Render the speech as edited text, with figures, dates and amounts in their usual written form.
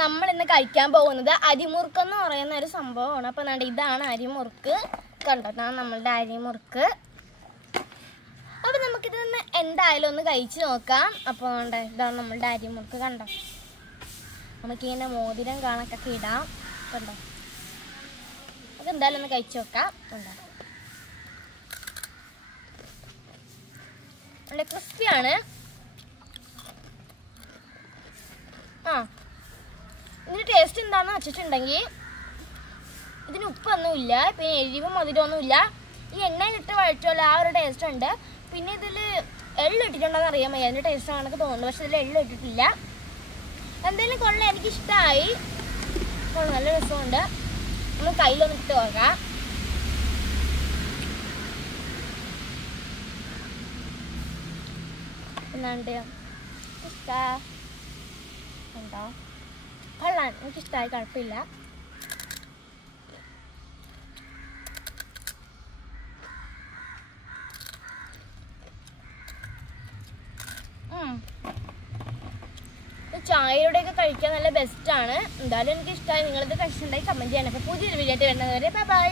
നമ്മൾ ഇന്ന് കഴിക്കാൻ പോകുന്നത് അരിമുറുക്ക് എന്ന് പറയുന്ന ഒരു സംഭവമാണ്. അപ്പോൾ ഇതാണ് അരിമുറുക്ക്. കണ്ടോ, നമ്മളുടെ അരിമുറുക്ക്. അപ്പോൾ നമുക്കിതൊന്ന് എന്തായാലും ഒന്ന് കഴിച്ച് നോക്കാം. അപ്പോൾ ഇതാണ് നമ്മളുടെ അരിമുറുക്ക്. കണ്ടോ, നമുക്കിങ്ങനെ മോതിരം കാണൊക്കെ ഇടാം. കണ്ടോ, നമുക്ക് എന്തായാലും ഒന്ന് കഴിച്ച് നോക്കാം. കണ്ടോ, നല്ല ക്രിസ്പിയാണ്. ഇതിന് ടേസ്റ്റ് എന്താണെന്ന് വെച്ചിട്ടുണ്ടെങ്കിൽ ഇതിന് ഉപ്പൊന്നുമില്ല, പിന്നെ എരിവും മധുരമൊന്നുമില്ല. ഈ എണ്ണയിലിട്ട് വഴറ്റുമല്ലോ ആ ഒരു ടേസ്റ്റ് ഉണ്ട്. പിന്നെ ഇതിൽ എള്ളിട്ടിട്ടുണ്ടെന്ന് അറിയാൻ വയ്യ, അതിൻ്റെ ടേസ്റ്റ് ആണെന്നൊക്കെ തോന്നുന്നു. പക്ഷെ ഇതിൽ എള്ളിട്ടിട്ടില്ല. എന്തായാലും കൊള്ളാം, എനിക്കിഷ്ടമായി. നല്ല രസമുണ്ട്. നമ്മൾ കയ്യിലൊന്ന് ഇട്ട് നോക്കാം. എന്നാണ്ട് ഉണ്ടോ, കൊള്ളാം, എനിക്കിഷ്ടമായി, കുഴപ്പമില്ല. ചായയോടെയൊക്കെ കഴിക്കാൻ നല്ല ബെസ്റ്റാണ്. എന്തായാലും എനിക്കിഷ്ടമായി. നിങ്ങളിത് കഴിച്ചിട്ടുണ്ടെങ്കിൽ കമൻറ്റ് ചെയ്യണം. അപ്പോൾ പുതിയൊരു വീഡിയോ ആയിട്ട് വരുന്നവരെ ബൈ ബൈ.